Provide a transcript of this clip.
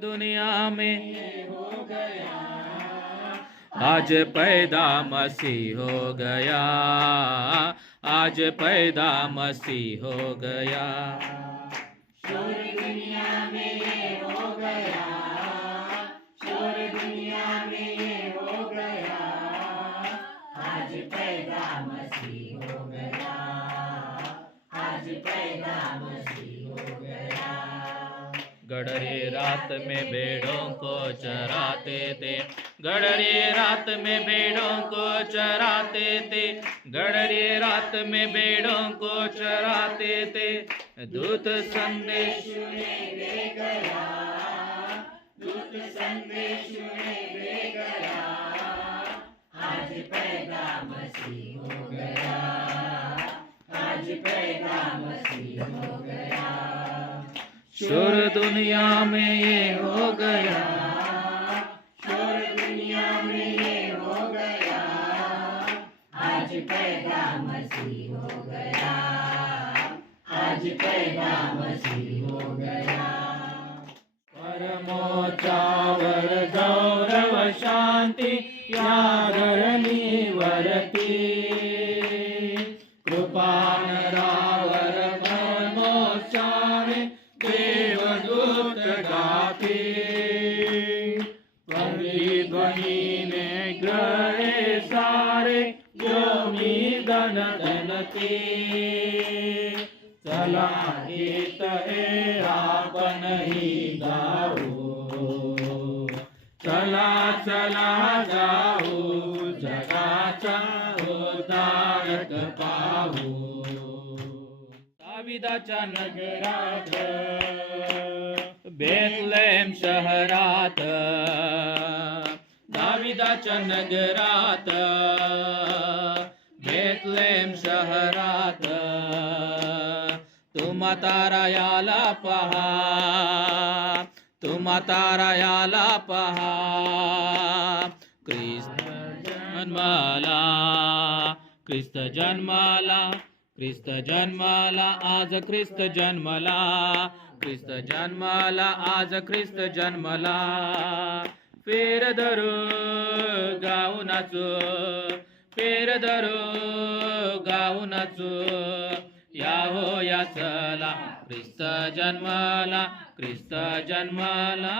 दुनिया में हो गया, आज पैदा मसीह हो गया, आज पैदा मसीह हो गया। शोर दुनिया में ये हो गया, शोर दुनिया में ये हो गया, आज पैदा मसीह हो गया, आज पैदा मसीह हो गया। गडरे रात में भेड़ों को चराते थे, गडरे रात में भेड़ों को चराते थे, गडरे रात में भेड़ों को चराते थे। दूत संदेश दे गया, दूत संदेश दे गया, आज पैदा मसीह हो गया, आज पैदा मसीह हो गया। शोर दुनिया में ये हो गया, शोर दुनिया में ये हो गया, आज पैदा मसीह हो गया, आज पैदा मसीह हो गया। परमोच्चावर गौरव शांती या धरणी वरती, कृपानरावर परमोच्चारे देवदूत गाते, प्रतिध्वनि ने ग्रहे सारे योमी गण गणते। चला गीत हे आपणही गाऊ, चला चला जाऊ, जगाचा उद्धारक पाहू। दाविदाच्या नगरात, बेथलेम शहरात, दाविदाच्या नगरात, बेथलेम शहरात, तुम्हा तारायाला पहा, तुम्हा तारायाला पहा, ख्रिस्त जन्माला, ख्रिस्त जन्माला, ख्रिस्त जन्माला, आज ख्रिस्त जन्मला, ख्रिस्त जन्माला, आज ख्रिस्त जन्मला। फेर धरू गाऊ नाचू, फेर धरू गाऊ नाचू, या हो या चला, ख्रिस्त जन्मला, ख्रिस्त जन्मला।